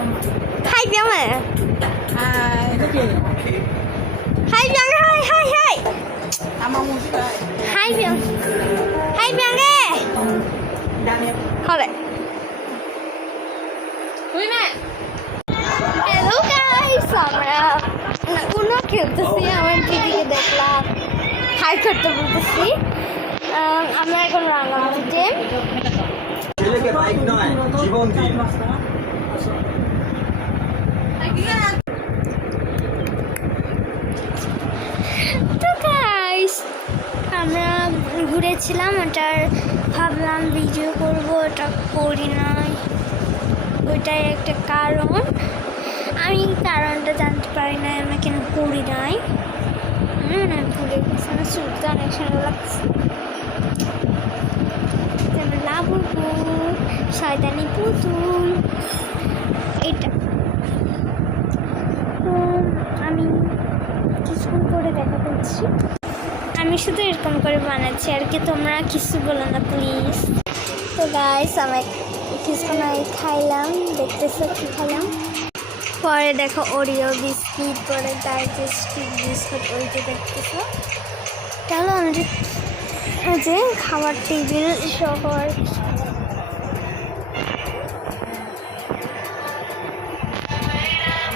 Hai Biang à? Hai Biang hai. Hai Biang. Hai Biang ơi. Thôi đấy. Hello guys, আমরা কোনো খেলতেছি আমার দিদিকে দেখলাম হাই করতে বলতেছি আমরা এখন রাঙামাটিতে ছেলেকে বাইক নয় জীবন দিন তো গাইস আমরা ঘুরেছিলাম ওটার ভাবলাম ভিডিও করবো ওটা করি নাই ওইটাই একটা কারণ আমি কারণটা জানতে পারি না আমি কেন করি নাই ভুলে গেছি আমার চুলটা অনেক সুন্দর লাগছে লাবু শয়তানি পুতুল এটা তো আমি কিছুক্ষণ করে দেখা করছি আমি শুধু এরকম করে বানাচ্ছি আর কি তোমরা কিছু বলো না প্লিজ তো গাইস আমি কিছুক্ষণ আগে খাইলাম দেখতেছো কি খাইলাম পরে দেখো ওরিও বিস্কিট পরে ডাইজেস্টিভ বিস্কুট ওই যে দেখতেছো তাহলে আমাদের যে খাবার টেবিল শহর